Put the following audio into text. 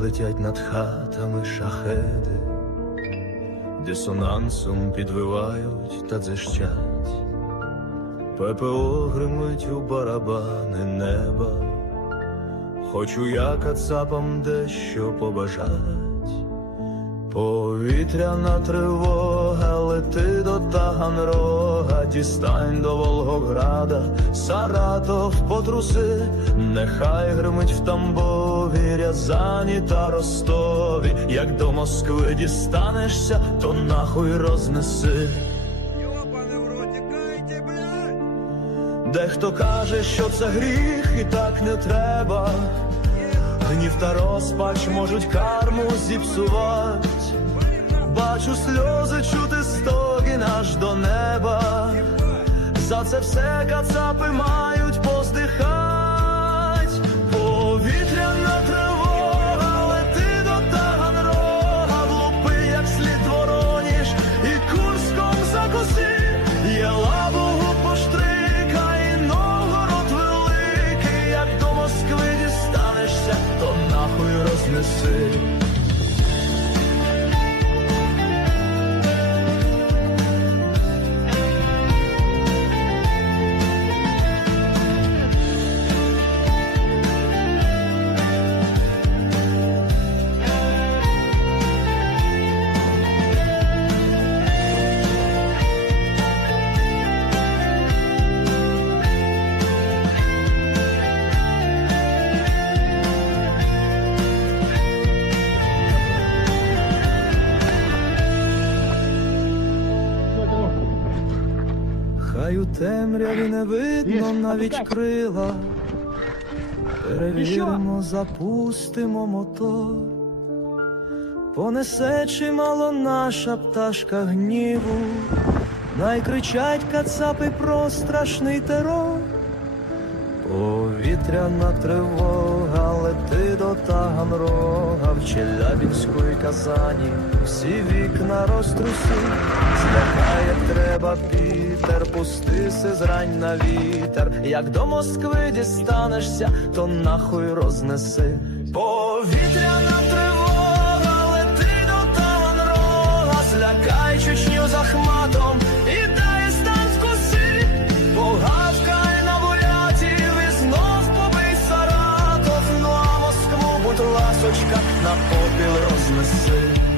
летять над хатами шахеди, дисонансом підвивають та дзищать, ППО гримить у барабани неба, хочу я кацапам дещо побажать. Повітряна тривога, лети до Таганрога, дістань до Волгограда, Саратов потруси, нехай гримить в Тамбові, Рязані та Ростові, як до Москви дістанешся, то нахуй рознеси. Дехто каже, що це гріх, і так не треба. Гнів та розпач можуть карму зіпсувати. Бачу сльози, чути стогін аж до неба. За це все кацапи мають поздихать. Нахуй Хай у темряві не видно навіть крила. Перевіримо, запустимо мотор. Понесе чимало наша пташка гніву, найкричать кацапи про страшний терор. Повітряна тривога, лети до Таганрога, в Челябінську і Казані, всі вікна розтруси, злякай, як треба Пітер, пустиси зрань на вітер, як до Москви дістанешся, то нахуй рознеси. Повітряна тривога, лети до Таганрога, злякай Чечню захматом і дай стан вкуси, погавкай на бурятів і знов побий Саратов, ну а Москву, будь ласочка, на попіл рознеси.